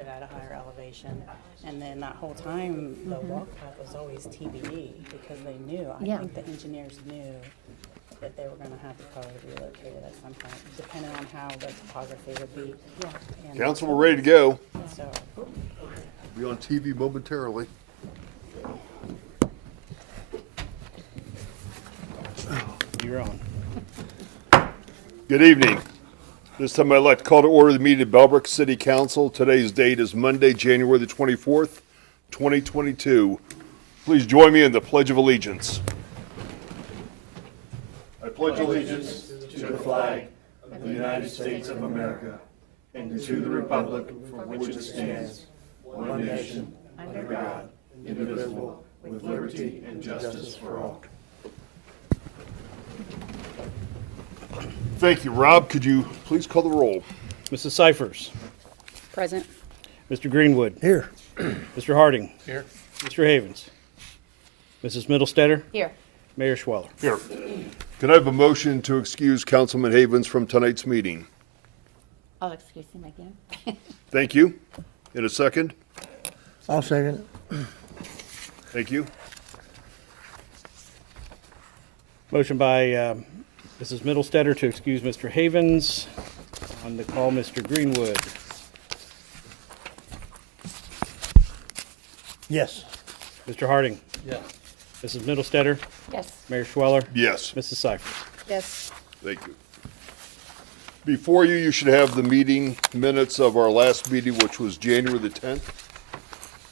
at a higher elevation, and then that whole time the walk path was always TBD because they knew. I think the engineers knew that they were going to have to probably relocate it at some point, depending on how the topography would be. And Council, we're ready to go. so, Be on TV momentarily. You're on. Good evening. This time I'd like to call to order the meeting of Bellbrook City Council. Today's date is Monday, January the 24th, 2022. Please join me in the Pledge of Allegiance. I pledge allegiance to the flag of the United States of America and to the republic for which it stands, one nation, under God, indivisible, with liberty and justice for all. Thank you, Rob. Could you please call the roll? Mrs. Cyphers. present. Mr. Greenwood. Here. Mr. Harding. Here. Mr. Havens. Mrs. Middlestetter. Here. Mayor Schweller. Here. Can I have a motion to excuse Councilman Havens from tonight's meeting? I'll excuse him again. Thank you. In a second. I'll second it. Thank you. Motion by Mrs. Middlestetter to excuse Mr. Havens. On the call, Mr. Greenwood. Yes. Mr. Harding. Yes. Mrs. Middlestetter. Yes. Mayor Schweller. Yes. Mrs. Cyphers. Yes. Thank you. Before you, you should have the meeting minutes of our last meeting, which was January the 10th.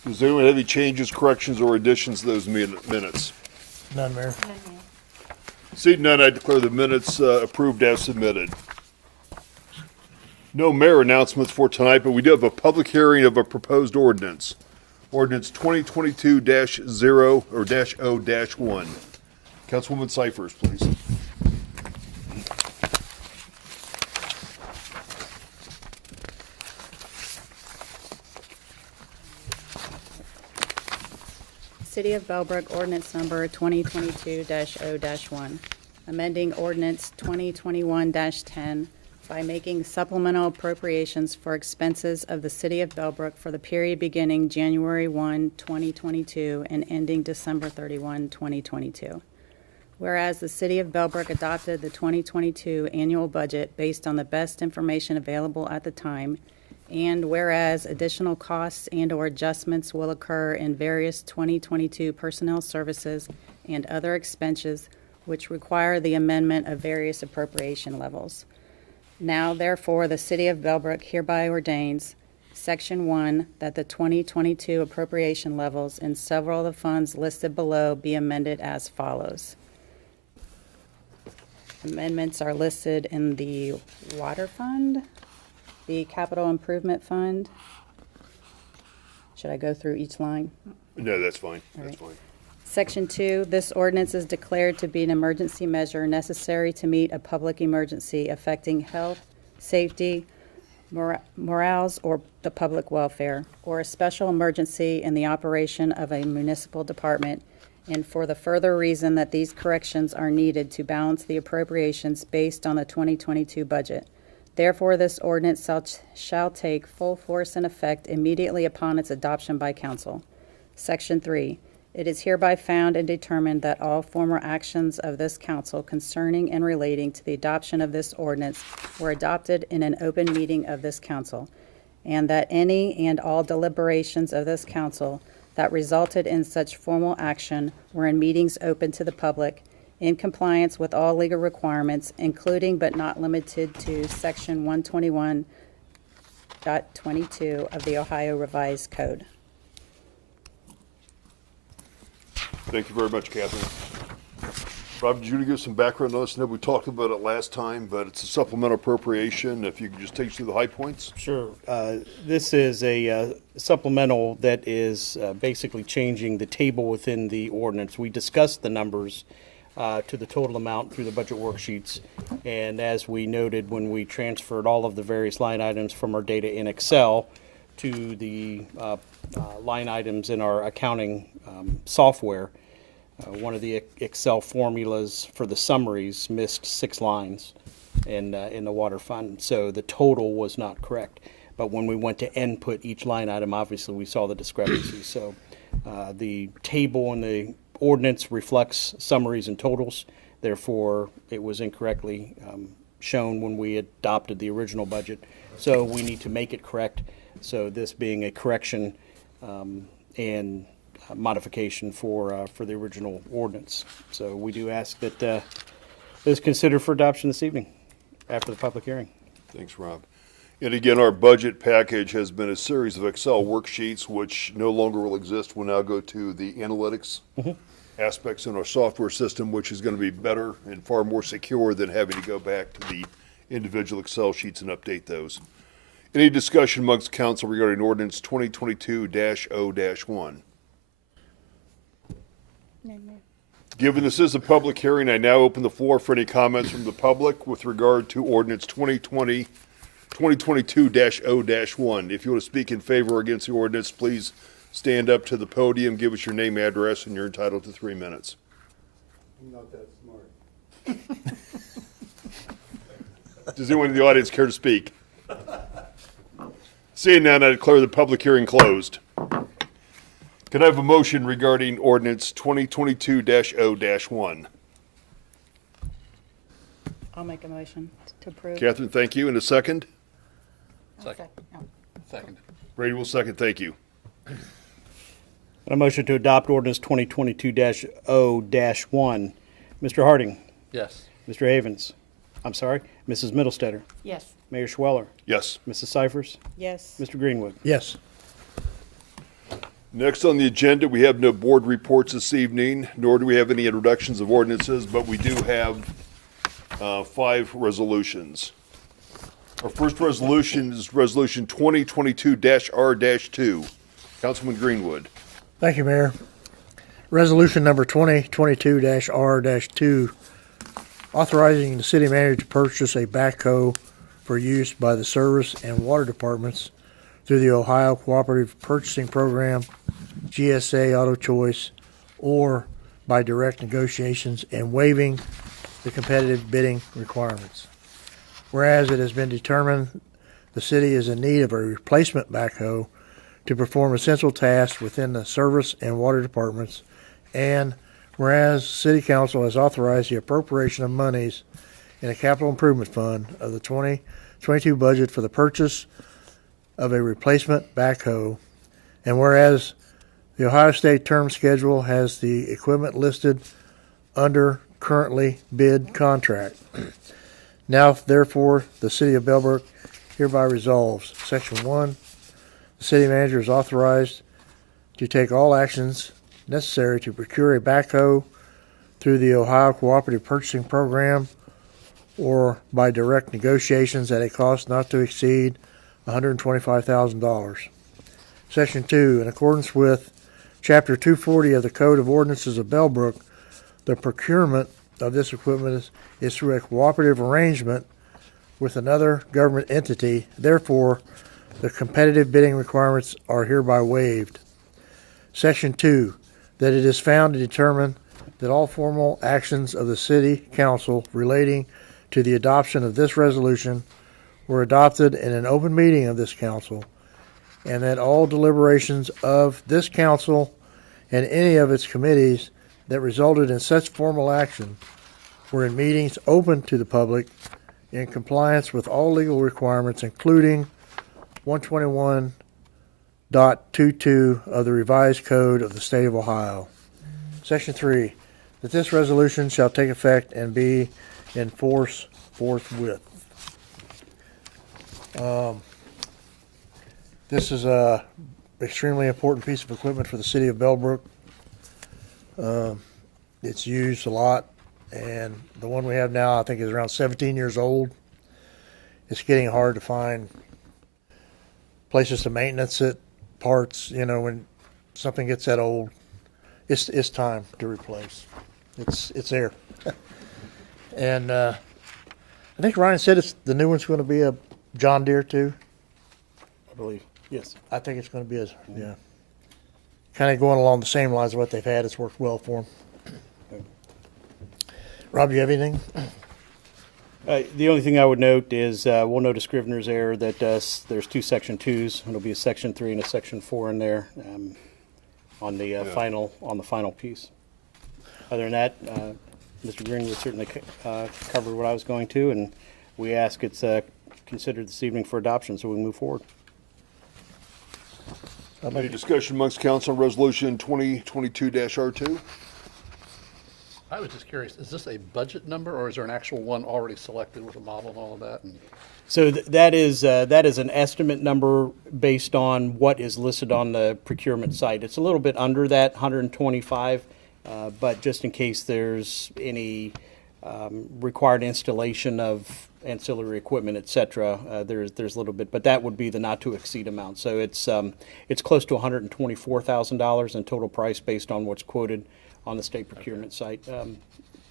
Does anyone have any changes, corrections, or additions to those minutes? None, Mayor. Seeing none, I declare the minutes approved as submitted. No mayor announcements for tonight, but we do have a public hearing of a proposed ordinance. Ordinance 2022-0 or -0-1. Councilwoman Cyphers, please. City of Bellbrook ordinance number 2022-0-1, amending ordinance 2021-10 by making supplemental appropriations for expenses of the City of Bellbrook for the period beginning January 1, 2022 and ending December 31, 2022. Whereas the City of Bellbrook adopted the 2022 annual budget based on the best information available at the time, and whereas additional costs and/or adjustments will occur in various 2022 personnel services and other expenses which require the amendment of various appropriation levels. Now, therefore, the City of Bellbrook hereby ordains, Section 1, that the 2022 appropriation levels in several of the funds listed below be amended as follows. Amendments are listed in the Water Fund, the Capital Improvement Fund. Should I go through each line? No, that's fine. All That's right. fine. Section 2, this ordinance is declared to be an emergency measure necessary to meet a public emergency affecting health, safety, morals, or the public welfare, or a special emergency in the operation of a municipal department, and for the further reason that these corrections are needed to balance the appropriations based on the 2022 budget. Therefore, this ordinance shall take full force and effect immediately upon its adoption by council. Section 3, it is hereby found and determined that all former actions of this council concerning and relating to the adoption of this ordinance were adopted in an open meeting of this council, and that any and all deliberations of this council that resulted in such formal action were in meetings open to the public, in compliance with all legal requirements, including but not limited to Section 121.22 of the Ohio Revised Code. Thank you very much, Catherine. Rob, did you give some background on this? I know we talked about it last time, but it's a supplemental appropriation. If you could just take us through the high points. Sure. This is a supplemental that is basically changing the table within the ordinance. We discussed the numbers to the total amount through the budget worksheets. And as we noted, when we transferred all of the various line items from our data in Excel to the line items in our accounting software, one of the Excel formulas for the summaries missed 6 lines in the water fund. So the total was not correct. but when we went to input each line item, obviously we saw the discrepancy. So the table in the ordinance reflects summaries and totals. Therefore, it was incorrectly shown when we adopted the original budget. So we need to make it correct. So this being a correction and modification for the original ordinance. So we do ask that this is considered for adoption this evening after the public hearing. Thanks, Rob. And again, our budget package has been a series of Excel worksheets, which no longer will exist. We'll now go to the analytics aspects in our software system, which is going to be better and far more secure than having to go back to the individual Excel sheets and update those. Any discussion amongst council regarding ordinance 2022-0-1? Given this is a public hearing, I now open the floor for any comments from the public with regard to ordinance 2022-0-1. If you want to speak in favor or against the ordinance, please stand up to the podium, give us your name, address, and you're entitled to 3 minutes. I'm not that smart. Does anyone in the audience care to speak? Seeing none, I declare the public hearing closed. Can I have a motion regarding ordinance 2022-0-1? I'll make a motion to approve. Catherine, thank you. And a second? Second. Second. Brady will second. Thank you. And a motion to adopt ordinance 2022-0-1. Mr. Harding, Yes. Mr. Havens, I'm sorry, Mrs. Middlestetter, Yes. Mayor Schweller, Yes. Mrs. Cyphers, Yes. Mr. Greenwood. Yes. Next on the agenda, we have no board reports this evening, nor do we have any introductions of ordinances, but we do have 5 resolutions. Our first resolution is Resolution 2022-R-2. Councilman Greenwood. Thank you, Mayor. Resolution number 2022-R-2, authorizing the city manager to purchase a backhoe for use by the service and water departments through the Ohio Cooperative Purchasing Program, GSA Auto Choice, or by direct negotiations, and waiving the competitive bidding requirements. Whereas it has been determined the city is in need of a replacement backhoe to perform essential tasks within the service and water departments, and whereas City Council has authorized the appropriation of monies in a capital improvement fund of the 2022 budget for the purchase of a replacement backhoe, and whereas the Ohio State term schedule has the equipment listed under currently bid contract. Now, therefore, the City of Bellbrook hereby resolves, Section 1, the city manager is authorized to take all actions necessary to procure a backhoe through the Ohio Cooperative Purchasing Program or by direct negotiations at a cost not to exceed $125,000. Section 2, in accordance with Chapter 240 of the Code of Ordinances of Bellbrook, the procurement of this equipment is through a cooperative arrangement with another government entity. Therefore, the competitive bidding requirements are hereby waived. Section 2, that it is found and determined that all formal actions of the City Council relating to the adoption of this resolution were adopted in an open meeting of this council, and that all deliberations of this council and any of its committees that resulted in such formal action were in meetings open to the public in compliance with all legal requirements, including 121.22 of the revised code of the state of Ohio. Section 3, that this resolution shall take effect and be in force forthwith. This is a extremely important piece of equipment for the city of Bellbrook. It's used a lot, and the one we have now I think is around 17 years old. It's getting hard to find places to maintenance it, parts, when something gets that old, it's time to replace. It's there. And I think Ryan said the new one's going to be a John Deere too. I believe. Yes. I think it's going to be kind of going along the same lines of what they've had. It's worked well for them. Rob, you have anything? The only thing I would note is we'll note a Scrivener's error that there's two Section 2s. It'll be a Section 3 and a Section 4 in there on the final piece. Other than that, Mr. Greenwood certainly covered what I was going to, and we ask it's considered this evening for adoption, so we move forward. Any discussion amongst council on resolution 2022-R2? I was just curious, is this a budget number, or is there an actual one already selected with a model and all of that? And So that is an estimate number based on what is listed on the procurement site. It's a little bit under that 125, but just in case there's any required installation of ancillary equipment, et cetera, there's a little bit, but that would be the not to exceed amount. So it's close to $124,000 in total price based on what's quoted on the state procurement site,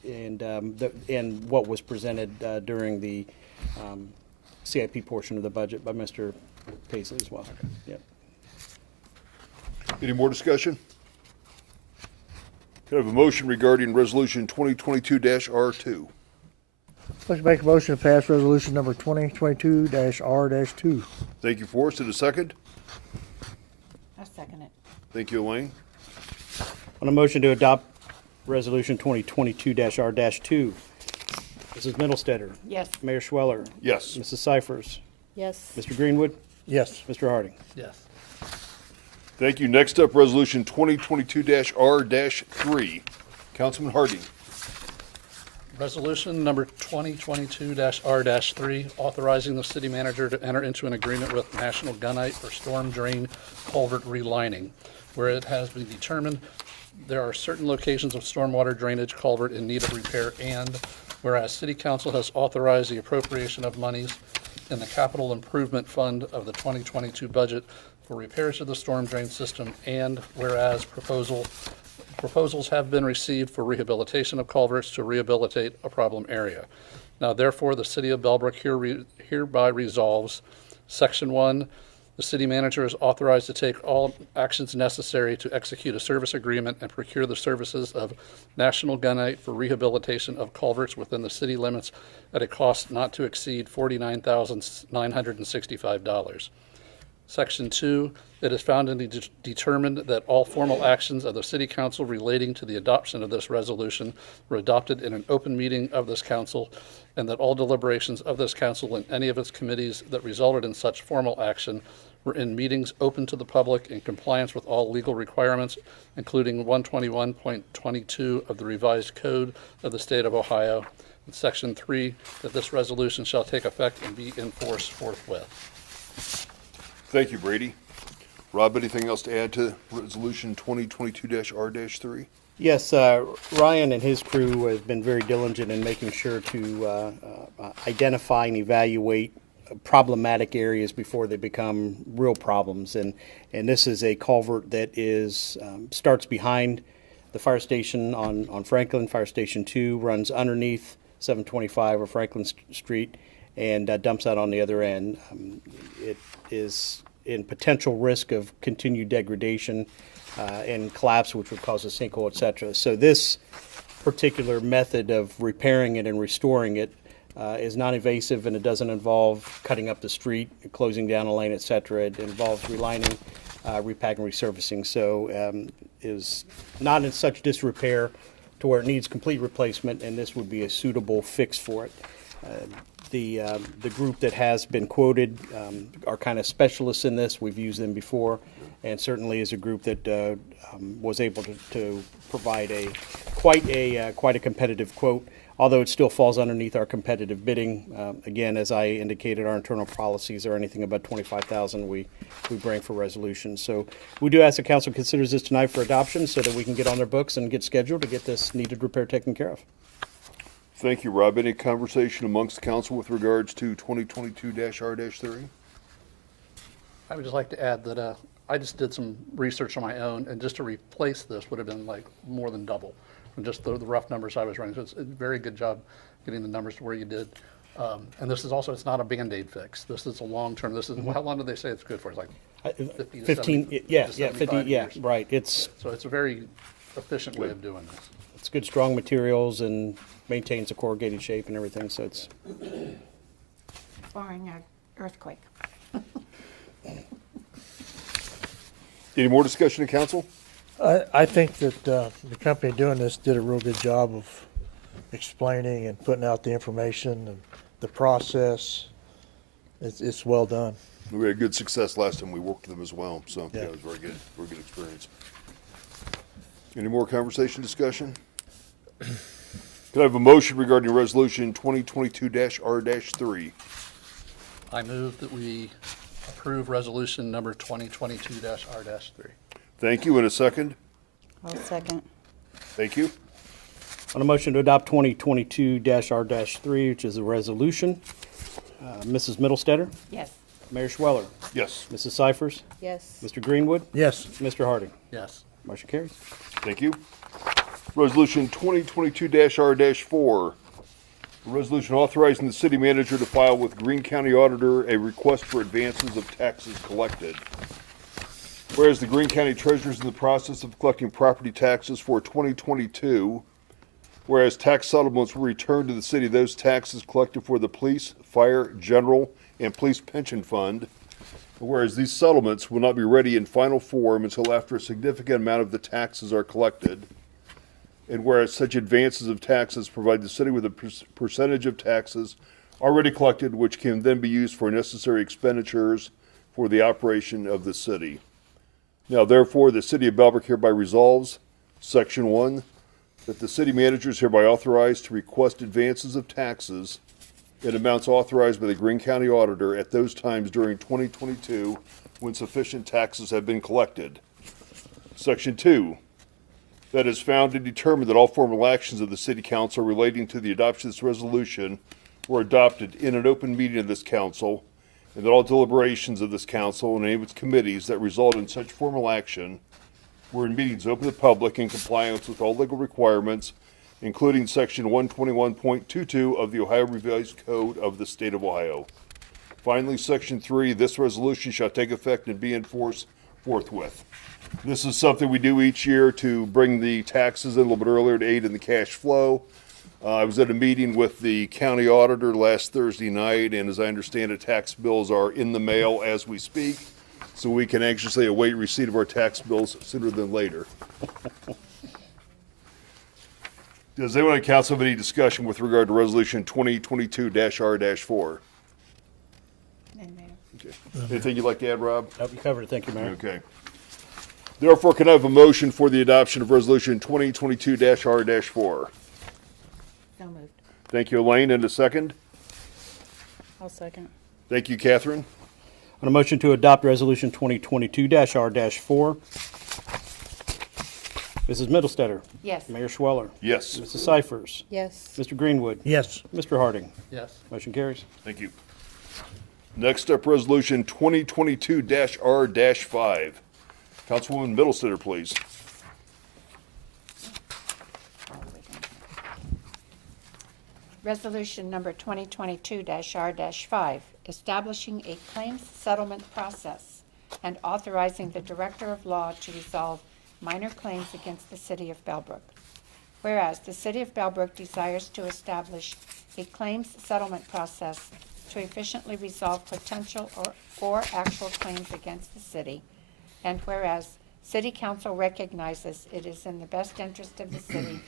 and what was presented during the CIP portion of the budget by Mr. Paisley as well. Yep. Any more discussion? Can I have a motion regarding resolution 2022-R2? Let's make a motion to pass resolution number 2022-R-2. Thank you, Forrest. And a second? I'll second it. Thank you, Elaine. On a motion to adopt resolution 2022-R-2, Mrs. Middlestetter, Yes. Mayor Schweller, Yes. Mrs. Cyphers, Yes. Mr. Greenwood, Yes. Mr. Harding. yes, Thank you. Next up, resolution 2022-R-3. Councilman Harding. resolution number 2022-R-3, authorizing the city manager to enter into an agreement with National Gunite for storm drain culvert relining, where it has been determined there are certain locations of stormwater drainage culvert in need of repair, and whereas city council has authorized the appropriation of monies in the capital improvement fund of the 2022 budget for repairs to the storm drain system, and whereas proposals have been received for rehabilitation of culverts to rehabilitate a problem area. Now therefore, the City of Bellbrook hereby resolves, Section 1, the city manager is authorized to take all actions necessary to execute a service agreement and procure the services of National Gunite for rehabilitation of culverts within the city limits at a cost not to exceed $49,965. Section 2, it is found and determined that all formal actions of the city council relating to the adoption of this resolution were adopted in an open meeting of this council, and that all deliberations of this council and any of its committees that resulted in such formal action were in meetings open to the public in compliance with all legal requirements, including 121.22 of the revised code of the state of Ohio. And Section 3, that this resolution shall take effect and be enforced forthwith. Thank you, Brady. Rob, anything else to add to resolution 2022-R-3? Yes, Ryan and his crew have been very diligent in making sure to identify and evaluate problematic areas before they become real problems. And this is a culvert that is starts behind the fire station on Franklin. Fire Station 2 runs underneath 725 or Franklin Street and dumps out on the other end. It is in potential risk of continued degradation and collapse, which would cause a sinkhole, et cetera. So this particular method of repairing it and restoring it is non-invasive, and it doesn't involve cutting up the street, closing down a lane, et cetera. It involves relining, repacking, resurfacing. So is not in such disrepair to where it needs complete replacement, and this would be a suitable fix for it. The group that has been quoted are kind of specialists in this. We've used them before, and certainly is a group that was able to provide quite a competitive quote. Although it still falls underneath our competitive bidding. Again, as I indicated, our internal policies are anything about $25,000 we bring for resolution. So we do ask the council considers this tonight for adoption so that we can get on their books and get scheduled to get this needed repair taken care of. Thank you, Rob. Any conversation amongst the council with regards to 2022-R-3? I would just like to add that I just did some research on my own, and just to replace this would have been like more than double from just the rough numbers I was running. So it's a very good job getting the numbers to where you did. And this is also, it's not a Band-Aid fix. This is a long-term, this is, how long did they say it's good for? It's like 50 to 15, 70 yeah, to yeah, 50, 75 yeah, years. right. It's So it's a very efficient way of doing this. good strong materials, and maintains a corrugated shape and everything, so it's, barring an earthquake. Any more discussion in council? I think that the company doing this did a real good job of explaining and putting out the information and the process. It's well done. We had good success last time we worked with them as well, so yeah, Yeah. it was very good experience. Any more conversation, discussion? Can I have a motion regarding resolution 2022-R-3? I move that we approve resolution number 2022-R-3. Thank you, and a second? I'll second. Thank you. on a motion to adopt 2022-R-3, which is a resolution. Mrs. Middlestetter, Yes. Mayor Schweller, Yes, Mrs. Cyphers, Yes. Mr. Greenwood, Yes. Mr. Harding. Yes. Motion carries. thank you. Resolution 2022-R-4. A resolution authorizing the city manager to file with Greene County Auditor a request for advances of taxes collected. Whereas the Greene County Treasurer is in the process of collecting property taxes for 2022, whereas tax settlements will return to the city those taxes collected for the police, fire, general, and police pension fund, whereas these settlements will not be ready in final form until after a significant amount of the taxes are collected, and whereas such advances of taxes provide the city with a percentage of taxes already collected, which can then be used for necessary expenditures for the operation of the city. Now therefore, the City of Bellbrook hereby resolves, Section 1, that the city manager is hereby authorized to request advances of taxes in amounts authorized by the Greene County Auditor at those times during 2022 when sufficient taxes have been collected. Section 2, that is found and determined that all formal actions of the City Council relating to the adoption of this resolution were adopted in an open meeting of this council, and that all deliberations of this council and any of its committees that result in such formal action were in meetings open to the public in compliance with all legal requirements, including Section 121.22 of the Ohio Revised Code of the State of Ohio. Finally, Section 3, this resolution shall take effect and be in force forthwith. This is something we do each year to bring the taxes in a little bit earlier to aid in the cash flow. I was at a meeting with the county auditor last Thursday night, and as I understand it, tax bills are in the mail as we speak, so we can anxiously await receipt of our tax bills sooner than later. Does anyone on council have any discussion with regard to resolution 2022-R-4? And Mayor. Okay. Anything you'd like to add, Rob? Nope, you covered it. Thank you, Mayor. Okay. Therefore, can I have a motion for the adoption of resolution 2022-R-4? So moved. Thank you, Elaine, and a second. I'll second. Thank you, Catherine. On a motion to adopt resolution 2022-R-4, Mrs. Middlestetter, Yes. Mayor Schweller, Yes, Mrs. Cyphers, Yes. Mr. Greenwood, Yes. Mr. Harding. Yes. Motion carries. thank you. Next up, resolution 2022-R-5. Councilwoman Middlestetter, please. Resolution number 2022-R-5, establishing a claims settlement process and authorizing the Director of Law to resolve minor claims against the City of Bellbrook. Whereas the City of Bellbrook desires to establish a claims settlement process to efficiently resolve potential or actual claims against the city, and whereas City Council recognizes it is in the best interest of the city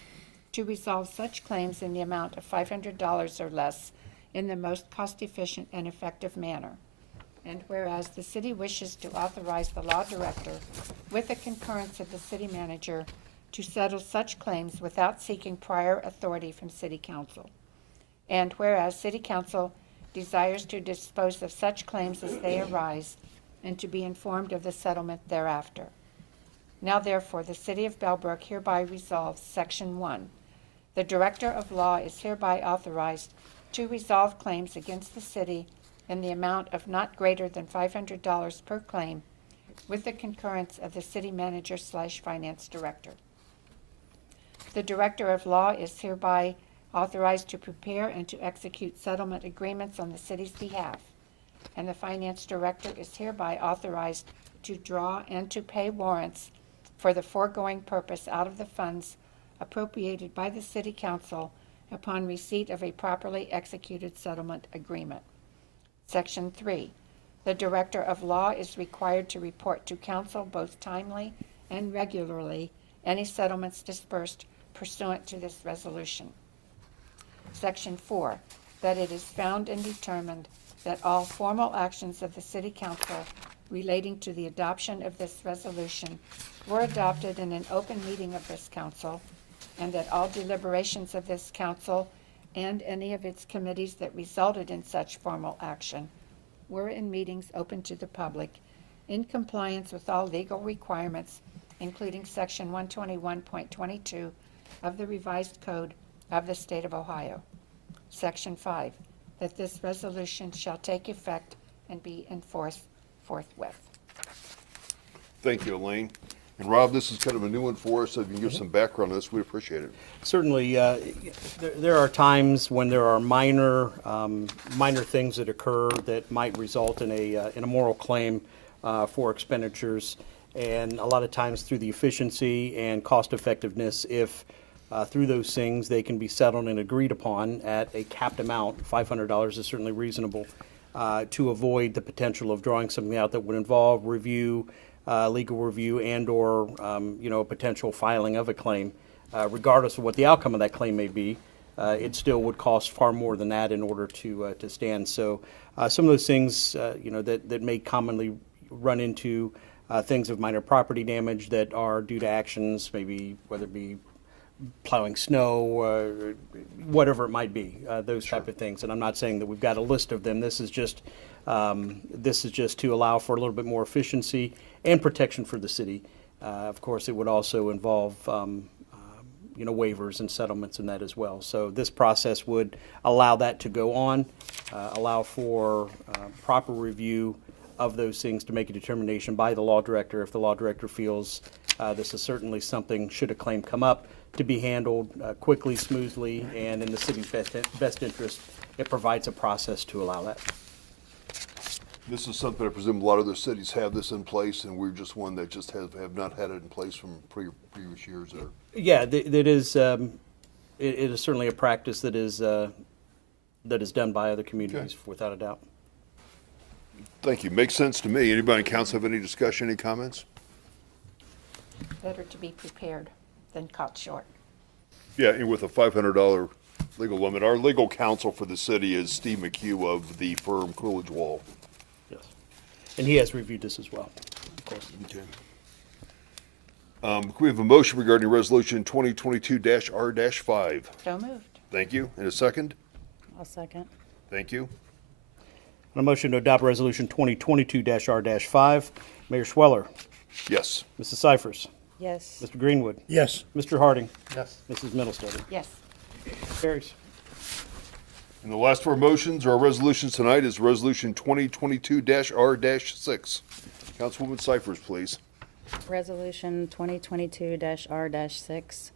to resolve such claims in the amount of $500 or less in the most cost-efficient and effective manner. And whereas the city wishes to authorize the law director, with the concurrence of the city manager, to settle such claims without seeking prior authority from City Council. And whereas City Council desires to dispose of such claims as they arise and to be informed of the settlement thereafter. Now therefore, the City of Bellbrook hereby resolves, Section 1, the Director of Law is hereby authorized to resolve claims against the city in the amount of not greater than $500 per claim, with the concurrence of the city manager/finance director. The Director of Law is hereby authorized to prepare and to execute settlement agreements on the city's behalf, and the finance director is hereby authorized to draw and to pay warrants for the foregoing purpose out of the funds appropriated by the City Council upon receipt of a properly executed settlement agreement. Section 3. The Director of Law is required to report to council both timely and regularly any settlements dispersed pursuant to this resolution. Section 4. That it is found and determined that all formal actions of the City Council relating to the adoption of this resolution were adopted in an open meeting of this council, and that all deliberations of this council and any of its committees that resulted in such formal action were in meetings open to the public in compliance with all legal requirements, including Section 121.22 of the Revised Code of the State of Ohio. Section 5, that this resolution shall take effect and be enforced forthwith. Thank you, Elaine. And Rob, this is kind of a new one for us, so if you can give some background on this, we'd appreciate it. Certainly, there are times when there are minor things that occur that might result in a moral claim for expenditures, and a lot of times through the efficiency and cost effectiveness, if through those things they can be settled and agreed upon at a capped amount, $500 is certainly reasonable, to avoid the potential of drawing something out that would involve review, legal review, and/or a potential filing of a claim. Regardless of what the outcome of that claim may be, it still would cost far more than that in order to stand. So some of those things that may commonly run into things of minor property damage that are due to actions, maybe whether it be plowing snow, whatever it might be, those type of things. And I'm not saying that we've got a list of them. This is just to allow for a little bit more efficiency and protection for the city. Of course, it would also involve waivers and settlements in that as well. So this process would allow that to go on, allow for proper review of those things to make a determination by the law director. If the law director feels this is certainly something, should a claim come up, to be handled quickly, smoothly, and in the city's best interest, it provides a process to allow that. This is something I presume a lot of other cities have this in place, and we're just one that just have not had it in place from previous years. Or Yeah, that is. It is certainly a practice that is done by other communities, without a doubt. Thank you. Makes sense to me. Anybody in council have any discussion, any comments? Better to be prepared than caught short. Yeah, and with a $500 legal limit. Our legal counsel for the city is Steve McHugh of the firm Coolidge Wall. Yes, and he has reviewed this as well, of course. Okay. Can we have a motion regarding resolution 2022-R-5? So moved. Thank you. And a second? I'll second. Thank you. On a motion to adopt resolution 2022-R-5, Mayor Schweller, Yes. Mrs. Cyphers, Yes. Mr. Greenwood, Yes. Mr. Harding, Yes. Mrs. Middlestetter. Yes. Carries. And the last of our motions or our resolutions tonight is resolution 2022-R-6. Councilwoman Cyphers, please. Resolution 2022-R-6,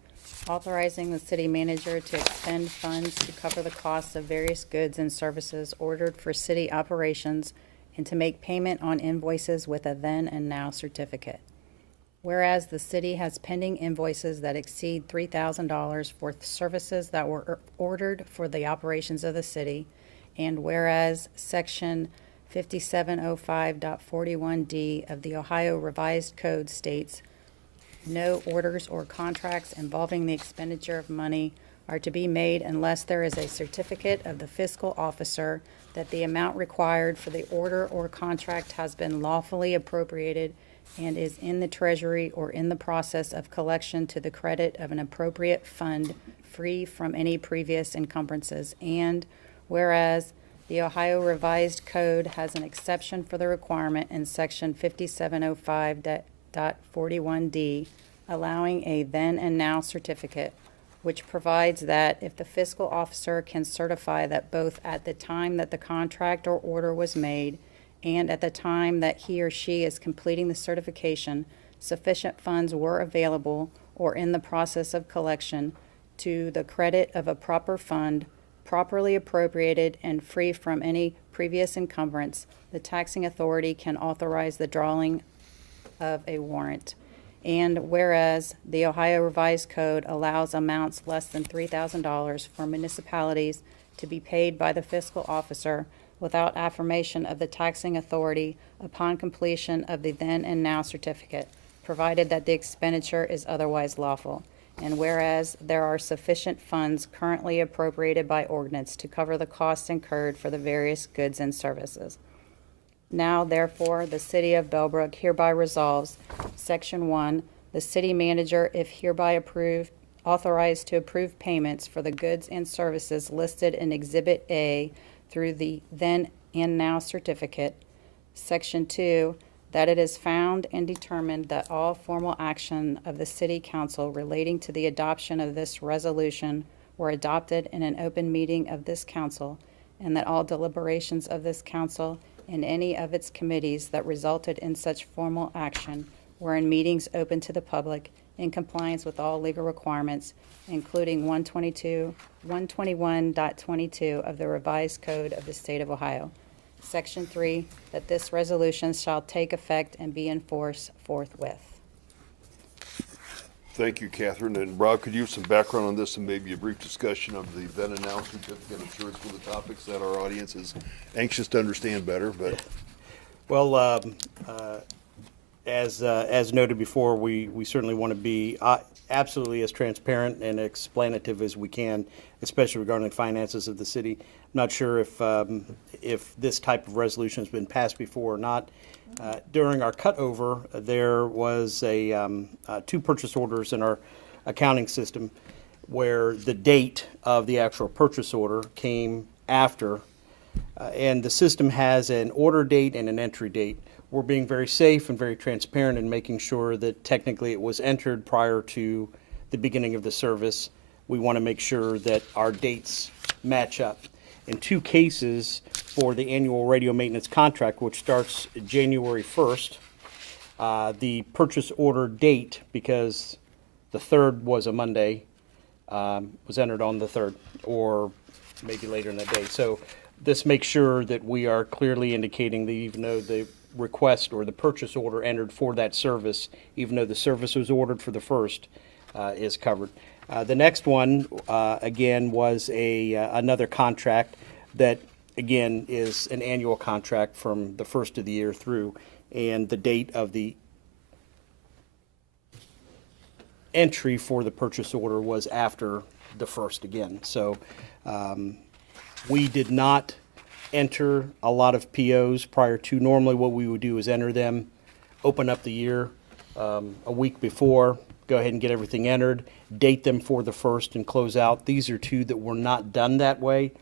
authorizing the city manager to expend funds to cover the costs of various goods and services ordered for city operations and to make payment on invoices with a then and now certificate. Whereas the city has pending invoices that exceed $3,000 for services that were ordered for the operations of the city, and whereas Section 5705.41D of the Ohio Revised Code states, no orders or contracts involving the expenditure of money are to be made unless there is a certificate of the fiscal officer that the amount required for the order or contract has been lawfully appropriated and is in the treasury or in the process of collection to the credit of an appropriate fund free from any previous encumbrances. And whereas the Ohio Revised Code has an exception for the requirement in Section 5705.41D, allowing a then and now certificate, which provides that if the fiscal officer can certify that both at the time that the contract or order was made and at the time that he or she is completing the certification, sufficient funds were available or in the process of collection to the credit of a proper fund, properly appropriated and free from any previous encumbrance, the taxing authority can authorize the drawing of a warrant. And whereas the Ohio Revised Code allows amounts less than $3,000 for municipalities to be paid by the fiscal officer without affirmation of the taxing authority upon completion of the then and now certificate, provided that the expenditure is otherwise lawful. And whereas there are sufficient funds currently appropriated by ordinance to cover the costs incurred for the various goods and services. Now, therefore, the City of Bellbrook hereby resolves, Section 1, the city manager, if hereby approved, authorized to approve payments for the goods and services listed in Exhibit A through the then and now certificate. Section 2, that it is found and determined that all formal action of the City Council relating to the adoption of this resolution were adopted in an open meeting of this council, and that all deliberations of this council and any of its committees that resulted in such formal action were in meetings open to the public in compliance with all legal requirements, including 121.22 of the Revised Code of the State of Ohio. Section 3, that this resolution shall take effect and be in force forthwith. Thank you, Catherine. And Rob, could you have some background on this and maybe a brief discussion of the then and now certificate? I'm sure it's one of the topics that our audience is anxious to understand better, but Well, as noted before, we certainly want to be absolutely as transparent and explanative as we can, especially regarding the finances of the city. I'm not sure if this type of resolution has been passed before or not. During our cutover, there was two purchase orders in our accounting system where the date of the actual purchase order came after, and the system has an order date and an entry date. We're being very safe and very transparent in making sure that technically it was entered prior to the beginning of the service. We want to make sure that our dates match up. In two cases for the annual radio maintenance contract, which starts January 1st, the purchase order date, because the 3rd was a Monday, was entered on the 3rd or maybe later in the day. So this makes sure that we are clearly indicating that even though the request or the purchase order entered for that service, even though the service was ordered for the 1st, is covered. The next one, again, was another contract that, again, is an annual contract from the 1st of the year through, and the date of the entry for the purchase order was after the 1st again. So we did not enter a lot of POs prior to. Normally what we would do is enter them, open up the year a week before, go ahead and get everything entered, date them for the 1st and close out. These are two that were not done that way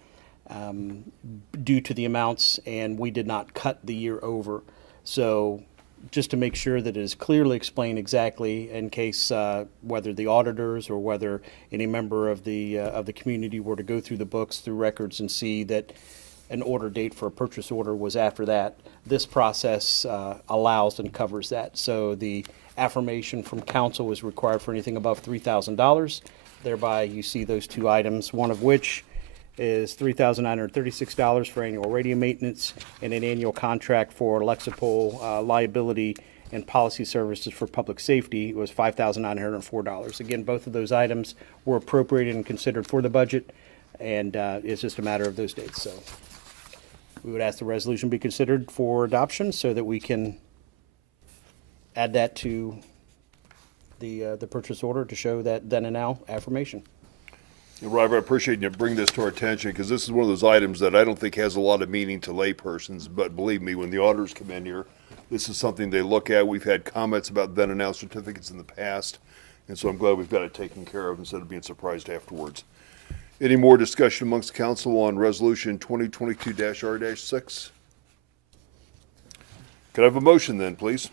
due to the amounts, and we did not cut the year over. So just to make sure that it is clearly explained exactly in case whether the auditors or whether any member of the community were to go through the books, through records, and see that an order date for a purchase order was after that, this process allows and covers that. So the affirmation from council is required for anything above $3,000. Thereby, you see those two items, one of which is $3,936 for annual radio maintenance and an annual contract for Lexipol liability and policy services for public safety was $5,904. Again, both of those items were appropriated and considered for the budget, and it's just a matter of those dates. So we would ask the resolution be considered for adoption so that we can add that to the purchase order to show that then and now affirmation. And Robert, I appreciate you bring this to our attention because this is one of those items that I don't think has a lot of meaning to laypersons, but believe me, when the auditors come in here, this is something they look at. We've had comments about then and now certificates in the past, and so I'm glad we've got it taken care of instead of being surprised afterwards. Any more discussion amongst council on resolution 2022-R-6? Could I have a motion then, please?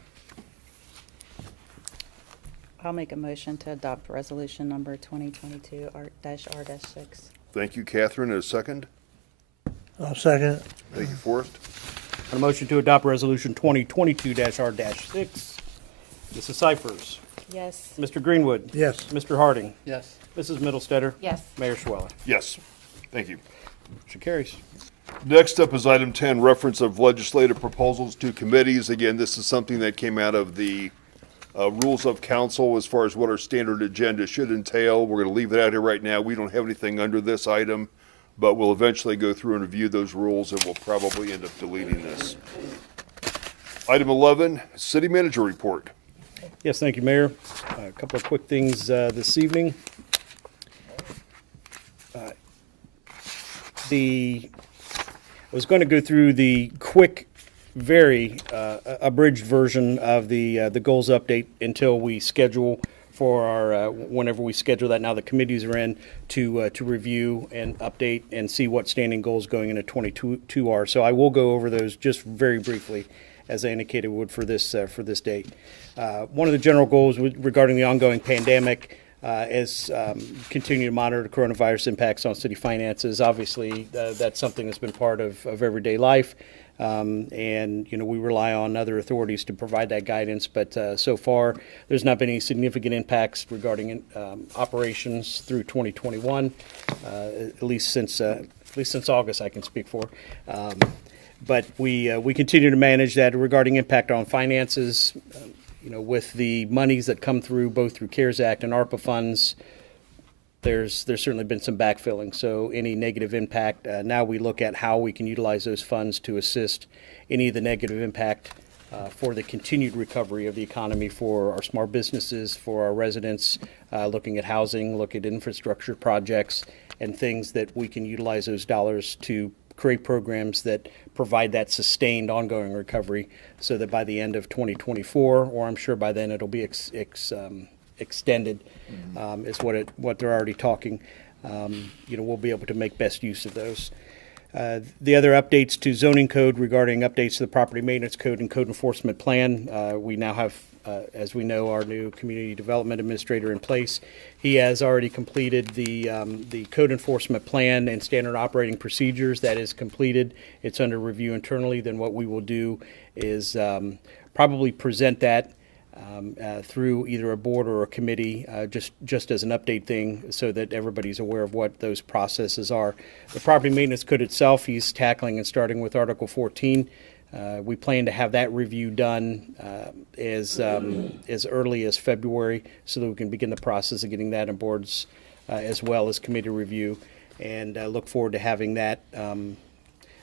I'll make a motion to adopt resolution number 2022-R-6. Thank you, Catherine. And a second? I'll second it. Thank you, Forrest. On a motion to adopt resolution 2022-R-6, Mrs. Cyphers, Yes. Mr. Greenwood. Yes. Mr. Harding. Yes. Mrs. Middlestetter. Yes. Mayor Schweller. Yes. Thank you. Motion carries. Next up is item 10, reference of legislative proposals to committees. Again, this is something that came out of the rules of council as far as what our standard agenda should entail. We're going to leave it out here right now. We don't have anything under this item, but we'll eventually go through and review those rules, and we'll probably end up deleting this. Item 11, City Manager Report. Yes, thank you, Mayor. A couple of quick things this evening. I was going to go through the quick, very abridged version of the goals update until we schedule for our whenever we schedule that. Now the committees are in to review and update and see what standing goals going into 22 are. So I will go over those just very briefly, as I indicated would for this date. One of the general goals regarding the ongoing pandemic is continue to monitor the coronavirus impacts on city finances. Obviously, that's something that's been part of everyday life, and we rely on other authorities to provide that guidance. But so far, there's not been any significant impacts regarding operations through 2021, at least since August, I can speak for. But we continue to manage that regarding impact on finances. With the monies that come through, both through CARES Act and ARPA funds, there's certainly been some backfilling. So any negative impact, now we look at how we can utilize those funds to assist any of the negative impact for the continued recovery of the economy for our small businesses, for our residents, looking at housing, look at infrastructure projects, and things that we can utilize those dollars to create programs that provide that sustained ongoing recovery so that by the end of 2024, or I'm sure by then it'll be extended, is what they're already talking. We'll be able to make best use of those. The other updates to zoning code regarding updates to the property maintenance code and code enforcement plan. We now have, as we know, our new community development administrator in place. He has already completed the code enforcement plan and standard operating procedures. That is completed. It's under review internally. Then what we will do is probably present that through either a board or a committee, just as an update thing, so that everybody's aware of what those processes are. The property maintenance code itself, he's tackling and starting with Article 14. We plan to have that review done as early as February, so that we can begin the process of getting that on boards as well as committee review, and look forward to having that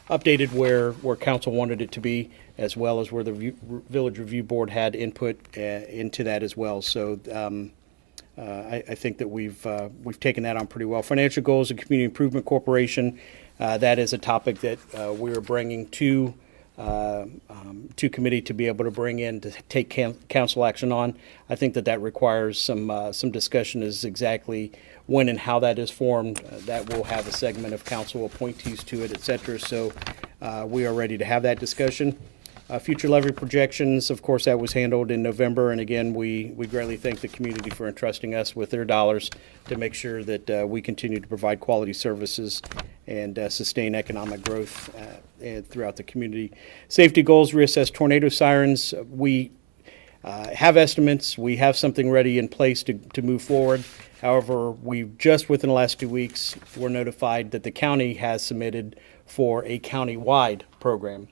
updated where council wanted it to be, as well as where the Village Review Board had input into that as well. So I think that we've taken that on pretty well. Financial goals and Community Improvement Corporation, that is a topic that we are bringing to committee to be able to bring in to take council action on. I think that requires some discussion as exactly when and how that is formed. That will have a segment of council appointees to it, et cetera. So we are ready to have that discussion. Future levy projections, of course, that was handled in November, and again, we greatly thank the community for entrusting us with their dollars to make sure that we continue to provide quality services and sustain economic growth throughout the community. Safety goals, reassess tornado sirens. We have estimates. We have something ready in place to move forward. However, we've just within the last 2 weeks, we're notified that the county has submitted for a county-wide program.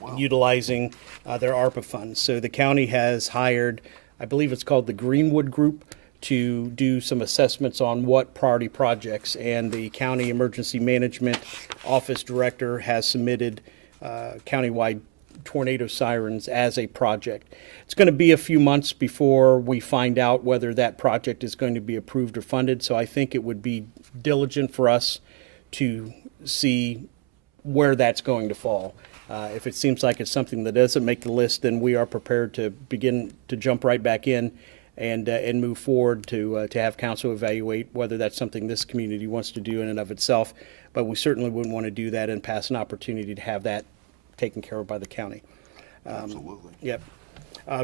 Wow. Utilizing their ARPA funds. So the county has hired, I believe it's called the Greenwood Group, to do some assessments on what priority projects, and the County Emergency Management Office Director has submitted countywide tornado sirens as a project. It's going to be a few months before we find out whether that project is going to be approved or funded, so I think it would be diligent for us to see where that's going to fall. If it seems like it's something that doesn't make the list, then we are prepared to begin to jump right back in and move forward to have council evaluate whether that's something this community wants to do in and of itself. But we certainly wouldn't want to do that and pass an opportunity to have that taken care of by the county. Absolutely. Yep.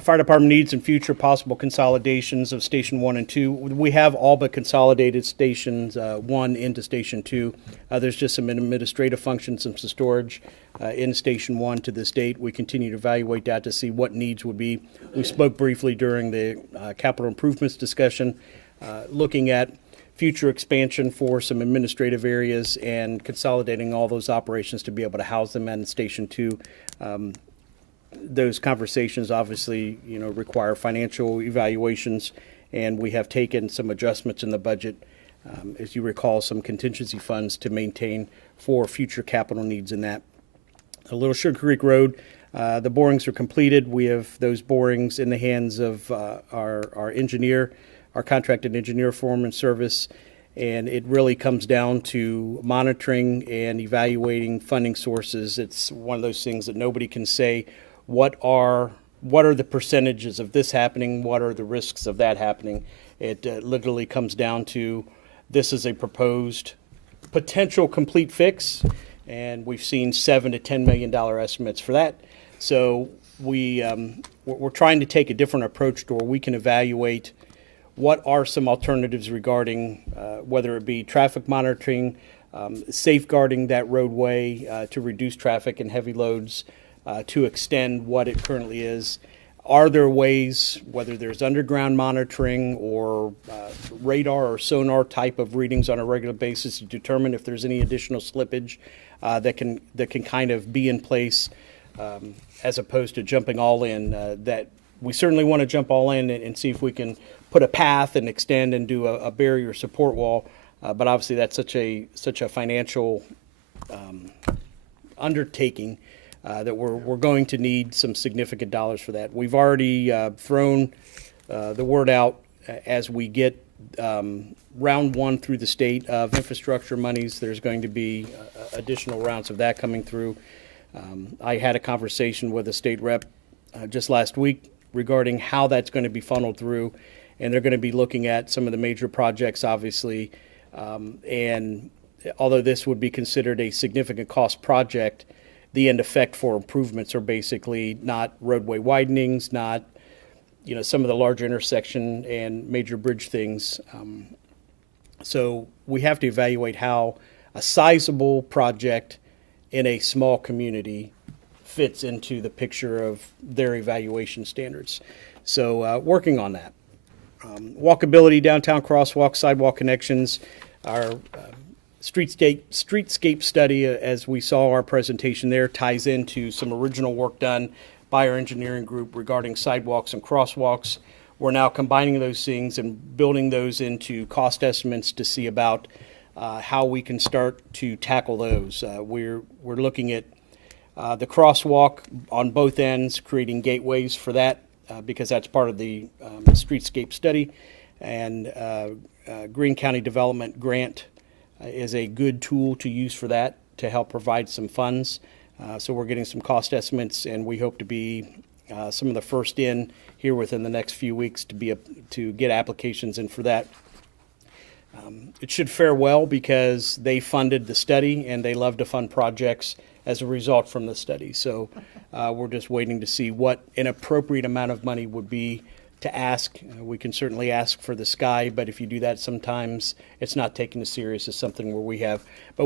Fire department needs and future possible consolidations of Station 1 and 2. We have all but consolidated Stations 1 into Station 2. There's just some administrative functions and some storage in Station 1 to this date. We continue to evaluate that to see what needs would be. We spoke briefly during the capital improvements discussion, looking at future expansion for some administrative areas and consolidating all those operations to be able to house them in Station 2. those conversations obviously, require financial evaluations, and we have taken some adjustments in the budget, as you recall, some contingency funds to maintain for future capital needs in that. Little Sugar Creek Road, the borings are completed. We have those borings in the hands of our engineer, our contracted engineer foreman service, and it really comes down to monitoring and evaluating funding sources. It's one of those things that nobody can say, what are the percentages of this happening, what are the risks of that happening. It literally comes down to, this is a proposed potential complete fix, and we've seen $7 to $10 million estimates for that. So we're trying to take a different approach to where we can evaluate what are some alternatives regarding whether it be traffic monitoring, safeguarding that roadway to reduce traffic and heavy loads, to extend what it currently is. Are there ways, whether there's underground monitoring or radar or sonar type of readings on a regular basis, to determine if there's any additional slippage that can kind of be in place, as opposed to jumping all in? That we certainly want to jump all in and see if we can put a path and extend and do a barrier support wall, but obviously that's such a financial undertaking that we're going to need some significant dollars for that. We've already thrown the word out as we get round one through the state of infrastructure monies. There's going to be additional rounds of that coming through. I had a conversation with a state rep just last week regarding how that's going to be funneled through, and they're going to be looking at some of the major projects, obviously, and although this would be considered a significant cost project, the end effect for improvements are basically not roadway widenings, not some of the larger intersection and major bridge things. So we have to evaluate how a sizable project in a small community fits into the picture of their evaluation standards. So working on that. Walkability, downtown crosswalk, sidewalk connections, our streetscape study, as we saw our presentation there, ties into some original work done by our engineering group regarding sidewalks and crosswalks. We're now combining those things and building those into cost estimates to see about how we can start to tackle those. We're looking at the crosswalk on both ends, creating gateways for that, because that's part of the streetscape study. And Greene County Development Grant is a good tool to use for that, to help provide some funds. So we're getting some cost estimates, and we hope to be some of the first in here within the next few weeks to get applications in for that. It should fare well because they funded the study and they love to fund projects as a result from the study. So we're just waiting to see what an appropriate amount of money would be to ask. We can certainly ask for the sky, but if you do that, sometimes it's not taken as serious as something where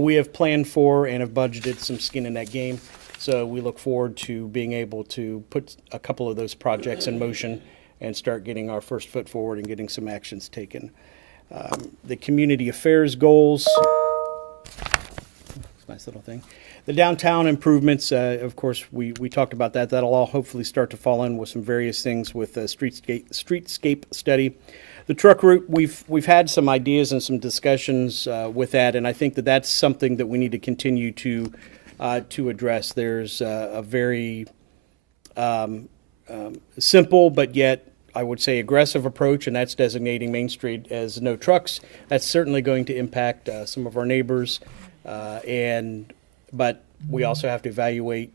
we have planned for and have budgeted some skin in that game. So we look forward to being able to put a couple of those projects in motion and start getting our first foot forward and getting some actions taken. The community affairs goals, nice little thing. The downtown improvements, of course, we talked about that. That'll all hopefully start to fall in with some various things with the streetscape study. The truck route, we've had some ideas and some discussions with that, and I think that that's something that we need to continue to address. There's a very simple but yet I would say aggressive approach, and that's designating Main Street as no trucks. That's certainly going to impact some of our neighbors, but we also have to evaluate,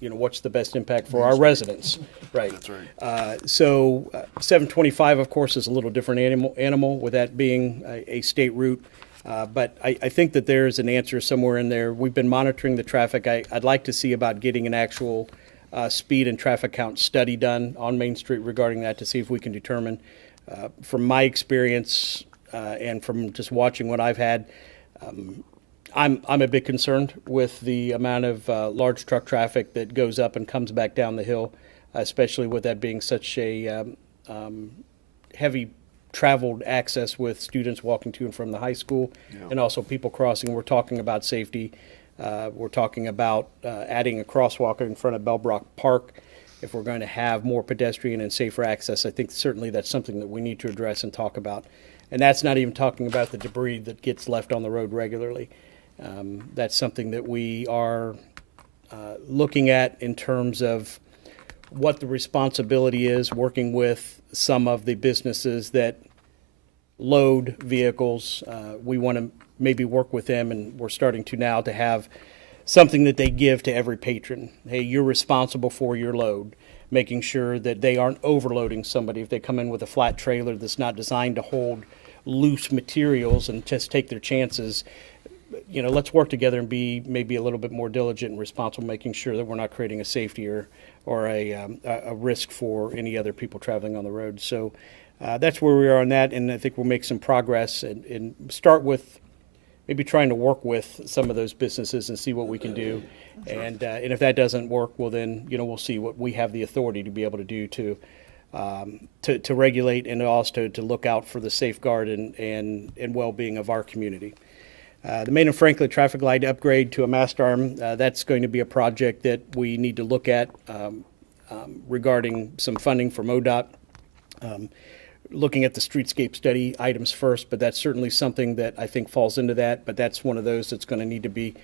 what's the best impact for our residents, right? That's right. So 725, of course, is a little different animal with that being a state route. But I think that there's an answer somewhere in there. We've been monitoring the traffic. I'd like to see about getting an actual speed and traffic count study done on Main Street regarding that, to see if we can determine, from my experience and from just watching what I've had, I'm a bit concerned with the amount of large truck traffic that goes up and comes back down the hill, especially with that being such a heavy traveled access with students walking to and from the high school, and also people crossing. We're talking about safety. We're talking about adding a crosswalk in front of Bellbrook Park. If we're going to have more pedestrian and safer access, I think certainly that's something that we need to address and talk about. And that's not even talking about the debris that gets left on the road regularly. That's something that we are looking at in terms of what the responsibility is, working with some of the businesses that load vehicles. We want to maybe work with them, and we're starting to now, to have something that they give to every patron. Hey, you're responsible for your load, making sure that they aren't overloading somebody. If they come in with a flat trailer that's not designed to hold loose materials and just take their chances, you know, let's work together and be maybe a little bit more diligent and responsible, making sure that we're not creating a safety or a risk for any other people traveling on the road. So that's where we are on that, and I think we'll make some progress and start with maybe trying to work with some of those businesses and see what we can do. And if that doesn't work, well then, you know, we'll see what we have the authority to be able to do to regulate and also to look out for the safeguard and well-being of our community. The Main and Franklin traffic light upgrade to a mast arm, that's going to be a project that we need to look at regarding some funding from ODOT. Looking at the streetscape study items first, but that's certainly something that I think falls into that, but that's one of those that's going to need to be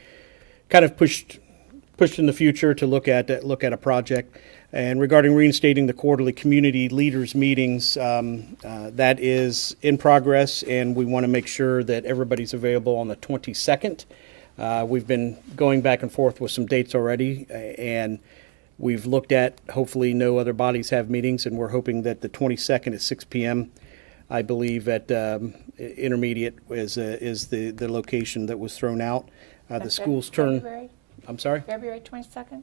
kind of pushed in the future to look at a project. And regarding reinstating the quarterly community leaders meetings, that is in progress, and we want to make sure that everybody's available on the 22nd. We've been going back and forth with some dates already, and we've looked at, hopefully no other bodies have meetings, and we're hoping that the 22nd at 6 p.m., I believe at Intermediate is the location that was thrown out. The schools turn. February? I'm sorry? February 22nd?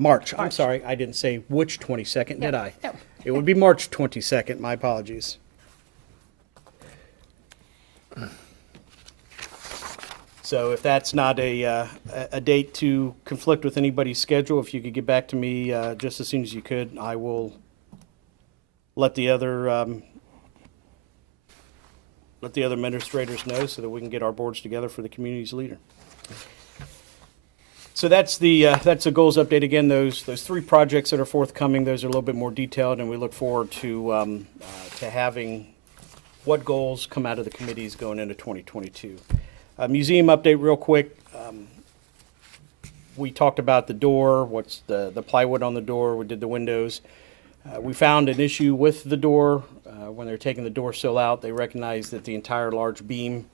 March. I'm sorry. I didn't say which 22nd, did I? No. It would be March 22nd. My apologies. So if that's not a date to conflict with anybody's schedule, if you could get back to me just as soon as you could, I will let the other administrators know so that we can get our boards together for the community's leader. So that's the goals update. Again, those three projects that are forthcoming, those are a little bit more detailed, and we look forward to having what goals come out of the committees going into 2022. Museum update real quick. We talked about the door, what's the plywood on the door, we did the windows. We found an issue with the door. When they were taking the door sill out, they recognized that the entire large beam,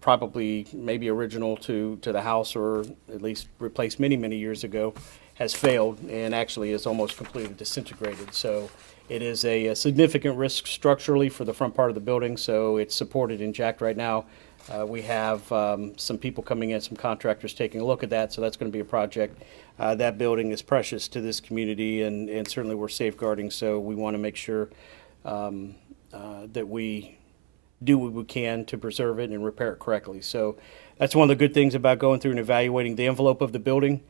probably maybe original to the house or at least replaced many, many years ago, has failed and actually is almost completely disintegrated. So it is a significant risk structurally for the front part of the building, so it's supported and jacked right now. We have some people coming in, some contractors taking a look at that, so that's going to be a project. That building is precious to this community, and certainly we're safeguarding, so we want to make sure that we do what we can to preserve it and repair it correctly. So that's one of the good things about going through and evaluating the envelope of the building.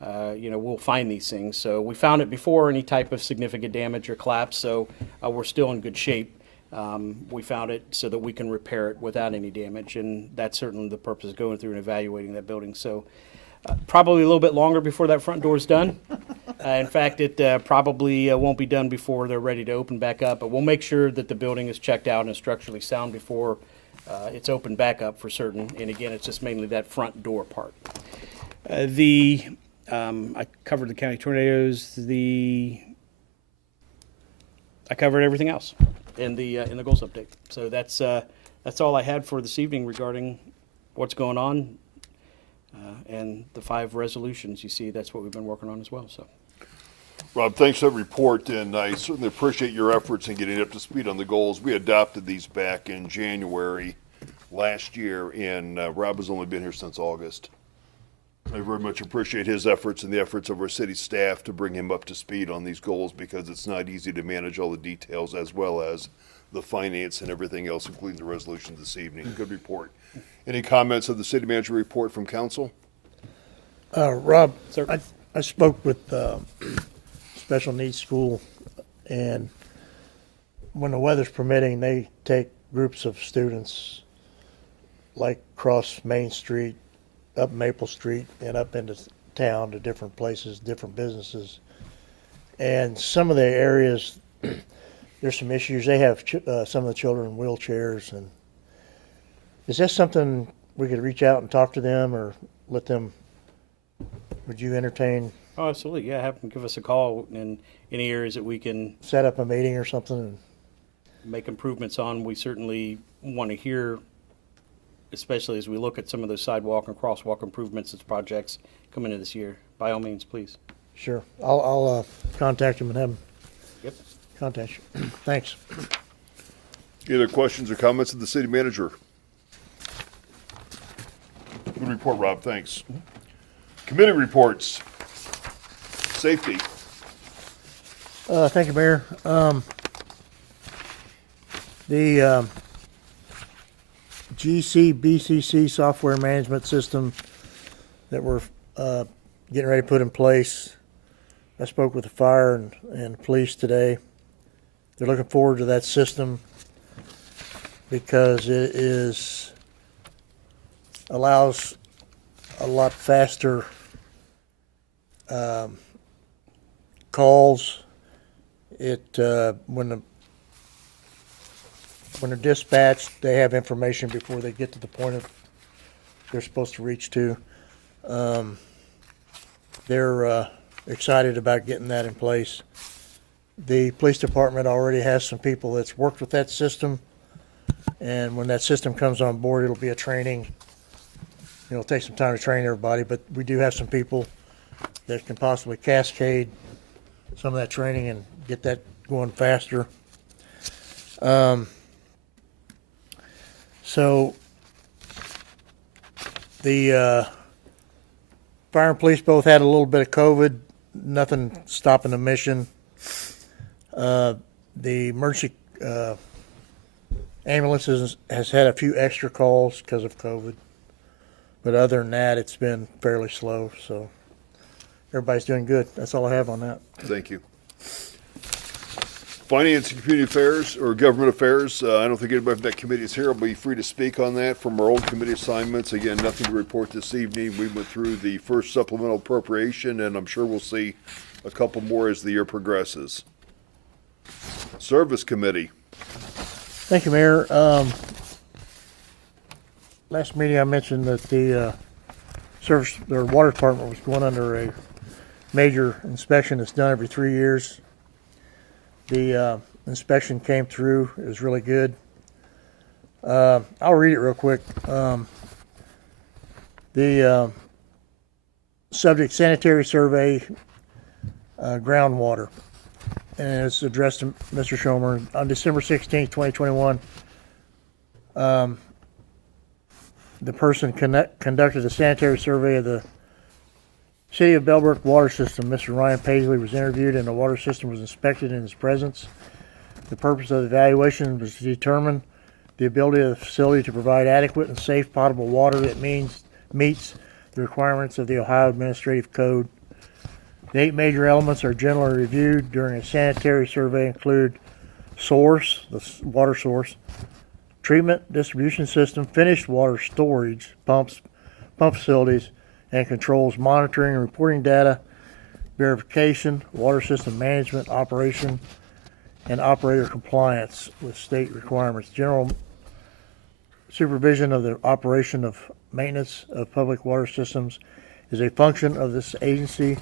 We'll find these things. So we found it before any type of significant damage or collapse, so we're still in good shape. We found it so that we can repair it without any damage, and that's certainly the purpose of going through and evaluating that building. So probably a little bit longer before that front door is done. In fact, it probably won't be done before they're ready to open back up, but we'll make sure that the building is checked out and structurally sound before it's opened back up for certain. And again, it's just mainly that front door part. I covered the county tornadoes. I covered everything else in the goals update. So that's all I had for this evening regarding what's going on and the 5 resolutions. You see, that's what we've been working on as well. So, Rob, thanks for that report, and I certainly appreciate your efforts in getting up to speed on the goals. We adopted these back in January last year, and Rob has only been here since August. I very much appreciate his efforts and the efforts of our city staff to bring him up to speed on these goals, because it's not easy to manage all the details as well as the finance and everything else, including the resolution this evening. Good report. Any comments of the city manager report from council? Rob, Sir. I spoke with special needs school, and when the weather's permitting, they take groups of students like cross Main Street up Maple Street and up into town to different places, different businesses. And some of the areas, there's some issues. They have some of the children in wheelchairs. And is that something we could reach out and talk to them, or let them, would you entertain, Oh, absolutely, yeah, have them give us a call in any areas that we can set up a meeting or something? And make improvements on. We certainly want to hear, especially as we look at some of those sidewalk and crosswalk improvements and projects coming into this year. By all means, please. sure, I'll contact them and have them Yep. contact you. Thanks. Any other questions or comments of the city manager? Good report, Rob, thanks. Committee reports. Safety. Thank you, Mayor. The GCBCC software management system that we're getting ready to put in place, I spoke with the fire and police today. They're looking forward to that system because it allows a lot faster calls. When they're dispatched, they have information before they get to the point of they're supposed to reach to. They're excited about getting that in place. The police department already has some people that's worked with that system, and when that system comes on board, it'll be a training. It'll take some time to train everybody, but we do have some people that can possibly cascade some of that training and get that going faster. So the fire and police both had a little bit of COVID, nothing stopping the mission. The emergency ambulances has had a few extra calls because of COVID, but other than that, it's been fairly slow. So everybody's doing good. That's all I have on that. Thank you. Finance and Community Affairs, or Government Affairs, I don't think anybody from that committee is here. I'll be free to speak on that from our old committee assignments. Again, nothing to report this evening. We went through the first supplemental appropriation, and I'm sure we'll see a couple more as the year progresses. Service Committee. Thank you, Mayor. Last meeting I mentioned that the water department was going under a major inspection that's done every 3 years. The inspection came through. It was really good. I'll read it real quick. The subject sanitary survey, groundwater, and it's addressed to Mr. Schomer. On December 16th, 2021, the person conducted a sanitary survey of the City of Bellbrook water system. Mr. Ryan Paisley was interviewed and the water system was inspected in his presence. The purpose of the evaluation was to determine the ability of the facility to provide adequate and safe potable water that meets the requirements of the Ohio Administrative Code. The 8 major elements are generally reviewed during a sanitary survey include source, the water source, treatment, distribution system, finished water storage, pump facilities, and controls, monitoring and reporting data, verification, water system management, operation, and operator compliance with state requirements. General supervision of the operation of maintenance of public water systems is a function of this agency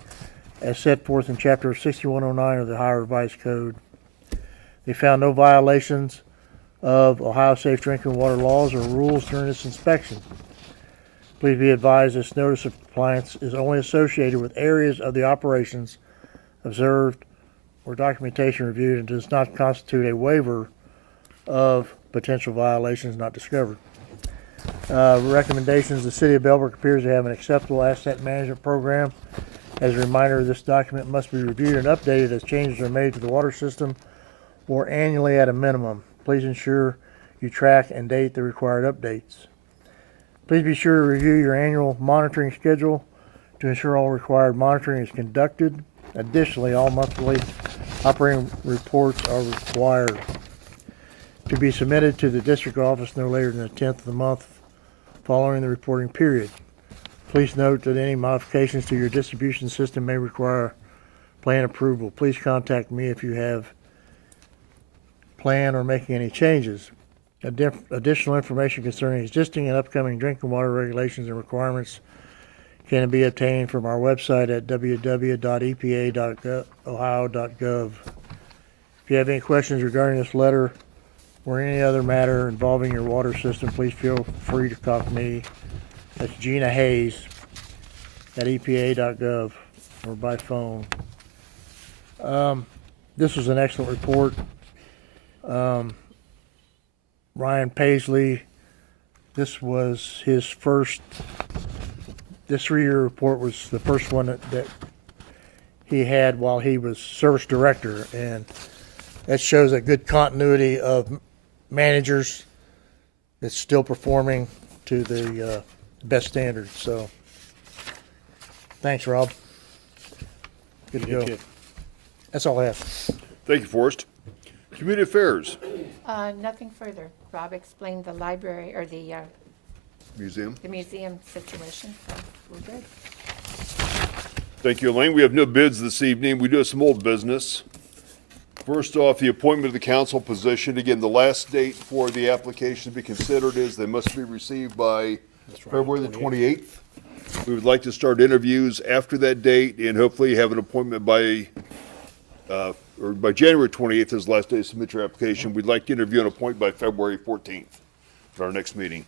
as set forth in Chapter 6109 of the Ohio Revised Code. They found no violations of Ohio Safe Drinking Water laws or rules during this inspection. Please be advised this notice of compliance is only associated with areas of the operations observed or documentation reviewed and does not constitute a waiver of potential violations not discovered. Recommendations: the City of Bellbrook appears to have an acceptable asset management program. As a reminder, this document must be reviewed and updated as changes are made to the water system or annually at a minimum. Please ensure you track and date the required updates. Please be sure to review your annual monitoring schedule to ensure all required monitoring is conducted. Additionally, all monthly operating reports are required to be submitted to the district office no later than the 10th of the month following the reporting period. Please note that any modifications to your distribution system may require plan approval. Please contact me if you have plan or making any changes. Additional information concerning existing and upcoming drinking water regulations and requirements can be obtained from our website at www.epa.ohio.gov. If you have any questions regarding this letter or any other matter involving your water system, please feel free to contact me. That's Gina Hayes at epa.gov or by phone. This was an excellent report. Ryan Paisley, this was his first, this 3-year report was the first one that he had while he was service director, and that shows a good continuity of managers that's still performing to the best standards. So, thanks, Rob. Good to go. Thank you. That's all I have. Thank you, Forrest. Community Affairs, Nothing further. Rob explained the library, or the Museum. museum situation, so we're good. Thank you, Elaine. We have no bids this evening. We do have some old business. First off, the appointment of the council position. Again, the last date for the application to be considered is they must be received by February the 28th. We would like to start interviews after that date and hopefully have an appointment by January 28th is the last day to submit your application. We'd like to interview and appoint by February 14th at our next meeting.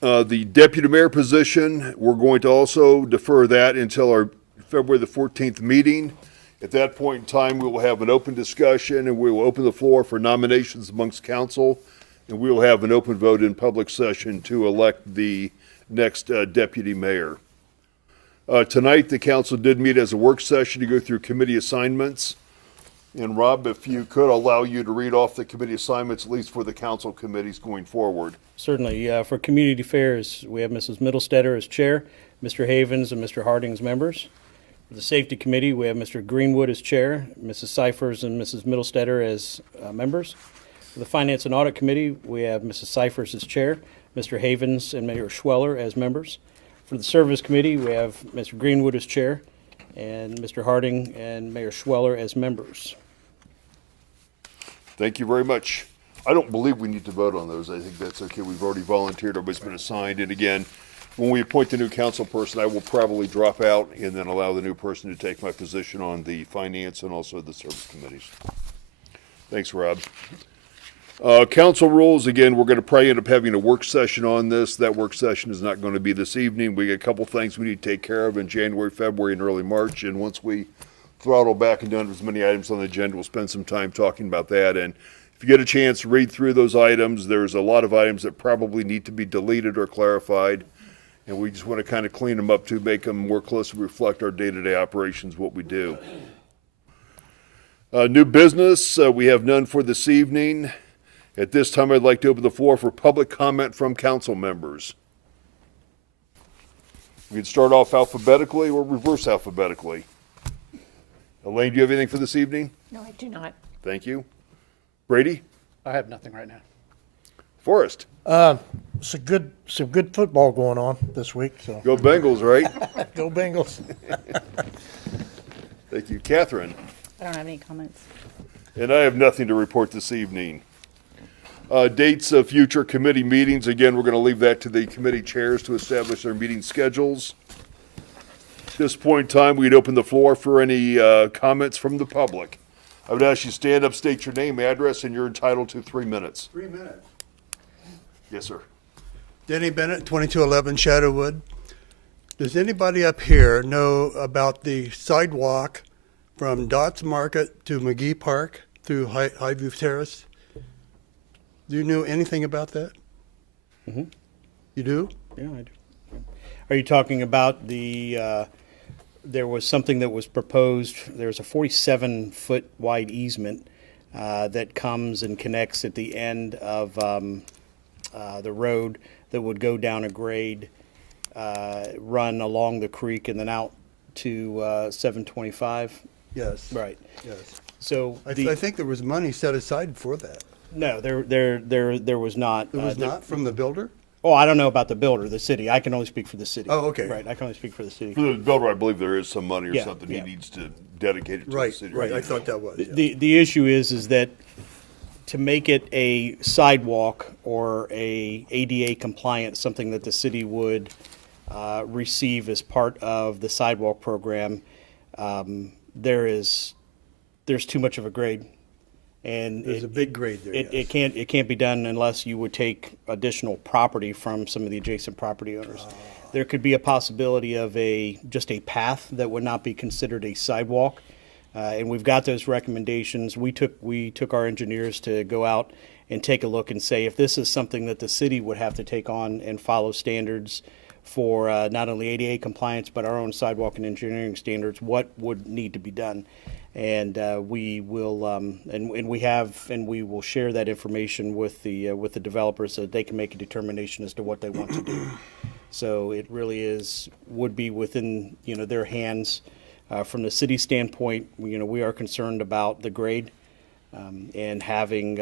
The deputy mayor position, we're going to also defer that until our February the 14th meeting. At that point in time, we will have an open discussion and we will open the floor for nominations amongst council. And we will have an open vote in public session to elect the next deputy mayor. Tonight, the council did meet as a work session to go through committee assignments. And Rob, if you could allow you to read off the committee assignments, at least for the council committees going forward. Certainly. For Community Affairs, we have Mrs. Middlestetter as chair, Mr. Havens and Mr. Harding as members. For the Safety Committee, we have Mr. Greenwood as chair, Mrs. Cyphers and Mrs. Middlestetter as members. For the Finance and Audit Committee, we have Mrs. Cyphers as chair, Mr. Havens and Mayor Schweller as members. For the Service Committee, we have Mr. Greenwood as chair and Mr. Harding and Mayor Schweller as members. Thank you very much. I don't believe we need to vote on those. I think that's okay. We've already volunteered. Everybody's been assigned. And again, when we appoint the new council person, I will probably drop out and then allow the new person to take my position on the finance and also the service committees. Thanks, Rob. Council rules, again, we're going to probably end up having a work session on this. That work session is not going to be this evening. We got a couple things we need to take care of in January, February, and early March. And once we throttle back and done as many items on the agenda, we'll spend some time talking about that. And if you get a chance to read through those items, there's a lot of items that probably need to be deleted or clarified. And we just want to kind of clean them up to make them more closely reflect our day-to-day operations, what we do. New business, we have none for this evening. At this time, I'd like to open the floor for public comment from council members. We can start off alphabetically or reverse alphabetically. Elaine, do you have anything for this evening? No, I do not. Thank you. Brady? I have nothing right now. Forrest? Some good football going on this week, so Go Bengals, right? go Bengals. Thank you. Catherine? I don't have any comments. And I have nothing to report this evening. Dates of future committee meetings, again, we're going to leave that to the committee chairs to establish their meeting schedules. At this point in time, we'd open the floor for any comments from the public. I would ask you to stand up, state your name, address, and you're entitled to 3 minutes. 3 minutes. Yes, sir. Denny Bennett, 2211 Shadowwood. Does anybody up here know about the sidewalk from Dots Market to McGee Park through Highview Terrace? Do you know anything about that? Mm-hmm. You do? Yeah, I do. Are you talking about the, there was something that was proposed, there's a 47-foot wide easement that comes and connects at the end of the road that would go down a grade, run along the creek and then out to 725? Yes. Right. Yes. So I the, think there was money set aside for that. no, there was not. There was not from the builder? Oh, I don't know about the builder, the city. I can only speak for the city. Oh, okay. Right, I can only speak for the city. For the builder, I believe there is some money or Yeah, something he yeah. needs to dedicate it to the Right, city. right, I thought that was, yeah. The issue is that to make it a sidewalk or a ADA compliant, something that the city would receive as part of the sidewalk program, there's too much of a grade. And There's a big grade there, yes. it can't be done unless you would take additional property from some of the adjacent property owners. There could be a possibility of just a path that would not be considered a sidewalk. And we've got those recommendations. We took our engineers to go out and take a look and say, if this is something that the city would have to take on and follow standards for not only ADA compliance, but our own sidewalk and engineering standards, what would need to be done? And we will, and we will share that information with the developers so that they can make a determination as to what they want to do. So it really would be within, their hands. From the city standpoint, we are concerned about the grade, and having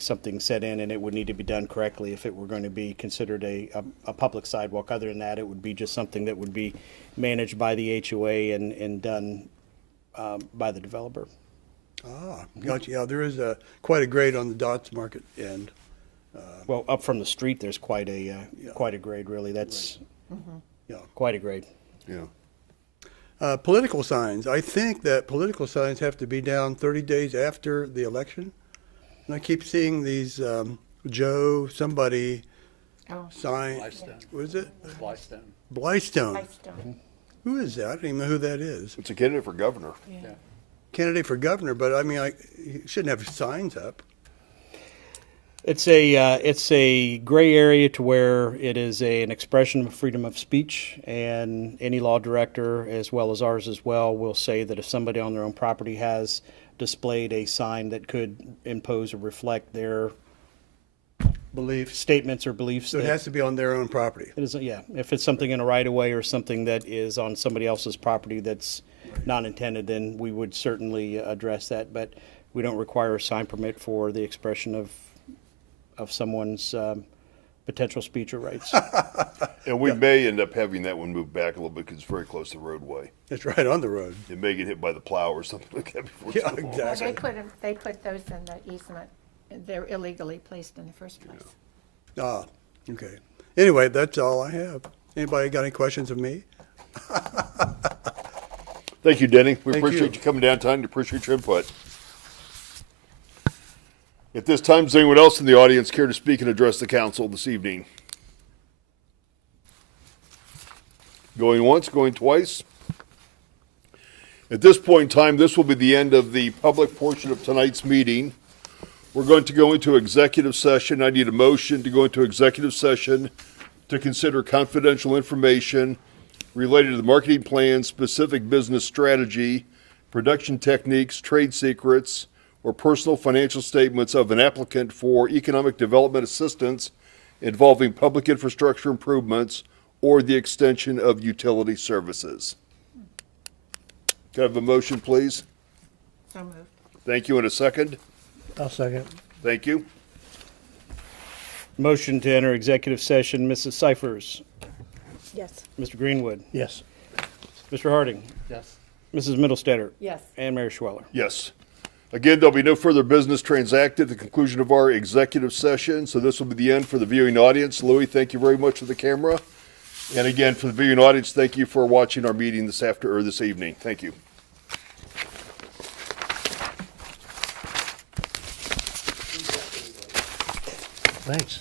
something set in, and it would need to be done correctly if it were going to be considered a public sidewalk. Other than that, it would be just something that would be managed by the HOA and done by the developer. Gotcha, yeah, there is quite a grade on the Dots Market end. Well, up from the street, there's quite a grade, really. That's Yeah. quite a grade. Yeah. Political signs, I think that political signs have to be down 30 days after the election. And I keep seeing these Joe, somebody Oh, sign, Blystone. what is it? Blystone. Blystone. Whitestone. Who is that? I don't even know who that is. It's a candidate for governor. Yeah. Candidate for governor, but I mean, he shouldn't have signs up. It's a gray area to where it is an expression of freedom of speech, and any law director, as well as ours as well, will say that if somebody on their own property has displayed a sign that could impose or reflect their Beliefs. statements or beliefs, So it that has to be on their own property. it is, yeah, if it's something in a right of way or something that is on somebody else's property that's not intended, then we would certainly address that. But we don't require a sign permit for the expression of someone's potential speech or rights. And we may end up having that one moved back a little bit because it's very close to the roadway. It's right on the road. It may get hit by the plow or something like that before it's Yeah, too long. exactly. They put those in the easement. They're illegally placed in the first place. Ah, okay. Anyway, that's all I have. Anybody got any questions of me? Thank you, Denny. We Thank appreciate you. you coming down tonight and appreciate your input. At this time, does anyone else in the audience care to speak and address the council this evening? Going once, going twice? At this point in time, this will be the end of the public portion of tonight's meeting. We're going to go into executive session. I need a motion to go into executive session to consider confidential information related to the marketing plan, specific business strategy, production techniques, trade secrets, or personal financial statements of an applicant for economic development assistance involving public infrastructure improvements or the extension of utility services. Can I have a motion, please? So moved. Thank you. In a second. I'll second. Thank you. Motion to enter executive session, Mrs. Cyphers, Yes. Mr. Greenwood, Yes. Mr. Harding, Yes. Mrs. Middlestetter, Yes. and Mayor Schweller. Yes. Again, there'll be no further business transacted at the conclusion of our executive session, so this will be the end for the viewing audience. Louis, thank you very much for the camera. And again, for the viewing audience, thank you for watching our meeting this evening. Thank you. Thanks.